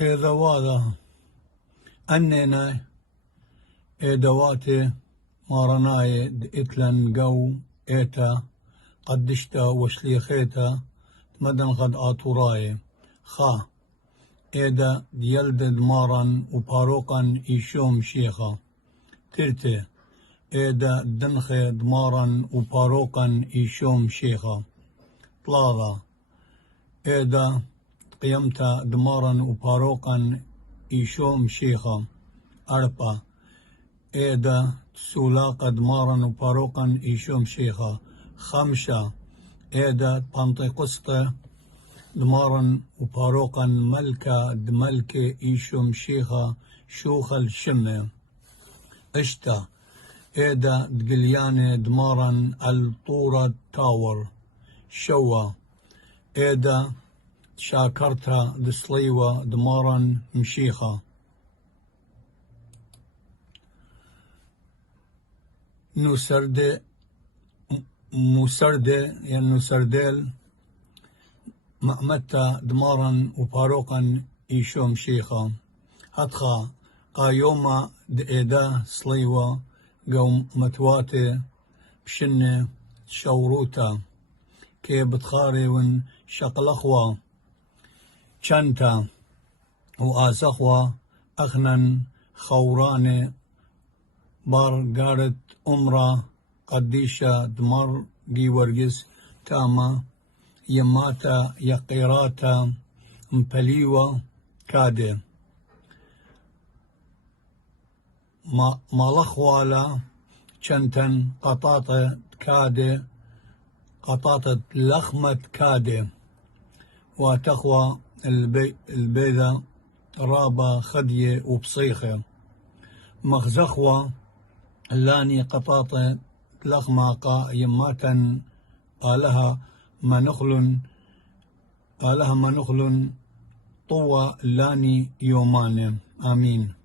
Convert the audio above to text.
إذا واضح أننا إدواتي مارناي إتلن جو إيتا قدشتا وشليخيتا مدن قد آتوراي خا إيدا ديالد دمارا وباروقا إيشوم شيخا ترتي إيدا دنخي دمارا وباروقا إيشوم شيخا طلاضا إيدا قيمتا دمارا وباروقا إيشوم شيخا أربا إيدا سولاقا دمارا وباروقا إيشوم شيخا خمسة إيدا بانطيقسطة دمارا وباروقا ملكا دملكة إيشوم شيخا شوخ الشمة اشتا إيدا دقلياني دمارا الطورة تاور شوا إيدا شاكرتا دسليوة دمارا مشيخا مسردة يعني نسرديل مأمتا دمارا وباروقا إيشوم شيخا هتخا قايوما دئيدا سليوة قوم متواتي بشنة شوروتا كي بتخاري ون شقلخوا شنتا وآسخوا أخنن خوراني بار قارت أمرا قديشة دمر جيورجس تاما يماتا يقيراتا مبليوة كادي مالخوالا شنتن قطاطة كادي قطاطة لخمة كادي وتخوى البيضة رابة خدية وبصيخة مخزخوة لاني قطاطة لخمة يماتا قالها ما نخل طوى لاني يومان آمين.